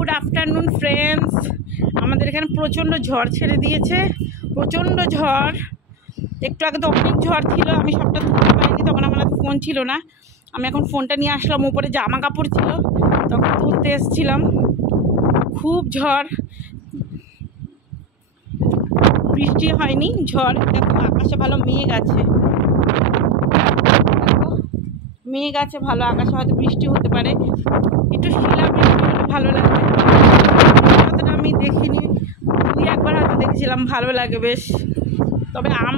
Good afternoon friends. আমাদের এখানে প্রচণ্ড ঝড় ছেড়ে দিয়েছে, প্রচণ্ড ঝড়। একটু আগে তো অনেক ঝড় ছিল, আমি সবটা তুলতে পারিনি, তখন আমার হাতে ফোন ছিল না। আমি এখন ফোনটা নিয়ে আসলাম, উপরে জামা কাপড় ছিল তখন তুলতে এসেছিলাম। খুব ঝড়, বৃষ্টি হয়নি, ঝড়। দেখো আকাশে ভালো মেঘ আছে, দেখো মেঘ আছে ভালো, আকাশে হয়তো বৃষ্টি হতে পারে, একটু শিলা বৃষ্টি হলে ভালো লাগবে। অতটা আমি দেখিনি, দুই একবার হয়তো দেখেছিলাম, ভালো লাগে বেশ। তবে আম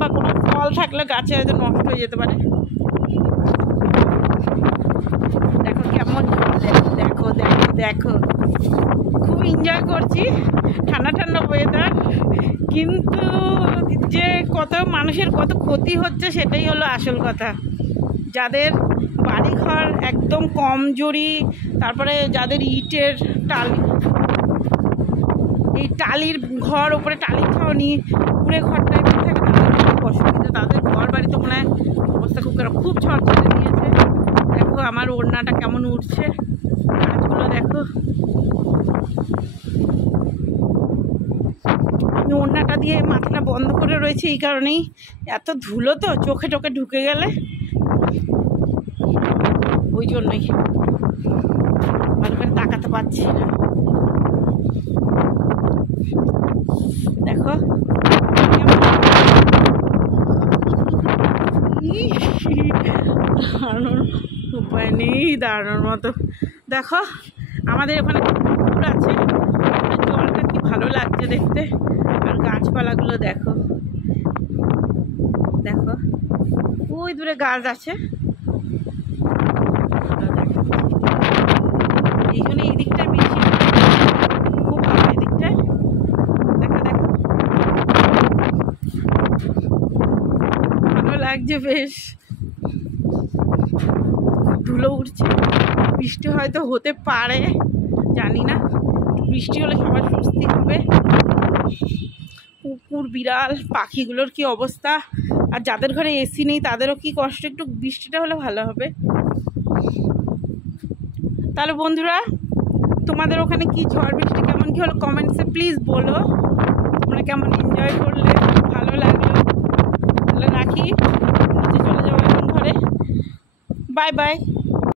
বা কোনো ফল থাকলে গাছে হয়তো নষ্ট হয়ে যেতে পারে। দেখো কেমন, দেখো দেখো দেখো, খুব এনজয় করছি, ঠান্ডা ঠান্ডা ওয়েদার। কিন্তু যে কত মানুষের কত ক্ষতি হচ্ছে সেটাই হলো আসল কথা। যাদের বাড়িঘর একদম কমজোরি, তারপরে যাদের ইটের এই টালির ঘর, ওপরে টালির ছাউনি, কুড়ে ঘর টাইপের থাকে, তাদের খুব অসুবিধা। তাদের ঘর বাড়ি তো মনে হয় অবস্থা খুব খারাপ, খুব ঝড় ছেড়ে দিয়েছে। দেখো আমার ওড়নাটা কেমন উঠছে, গাছগুলো দেখো। আমি ওড়নাটা দিয়ে মাথাটা বন্ধ করে রয়েছে এই কারণেই, এত ধুলো তো চোখে টোখে ঢুকে গেলে ওই জন্যই ভালো করে তাকাতে পারছি না। দেখো দাঁড়ানোর উপায় নেই, দাঁড়ানোর মতো। দেখো আমাদের ওখানে পুকুর আছে, জলটা কি ভালো লাগছে দেখতে। আর গাছপালাগুলো দেখো, দেখো ওই দূরে গাছ আছে, এই জন্য এই দিকটায় বেশি খুব ভালো, এই দিকটায় দেখো দেখো ভালো লাগছে বেশ। ধুলো উঠছে, বৃষ্টি হয়তো হতে পারে, জানি না। বৃষ্টি হলে সবার স্বস্তি হবে। কুকুর বিড়াল পাখিগুলোর কি অবস্থা, আর যাদের ঘরে এসি নেই তাদেরও কি কষ্ট। একটু বৃষ্টিটা হলে ভালো হবে। তাহলে বন্ধুরা, তোমাদের ওখানে কি ঝড় বৃষ্টি কেমন কি হলো কমেন্টসে প্লিজ বলো। তোমরা কেমন এনজয় করলে, ভালো লাগলো। তাহলে রাখি, চলে যাবো এখন ঘরে। Bye bye.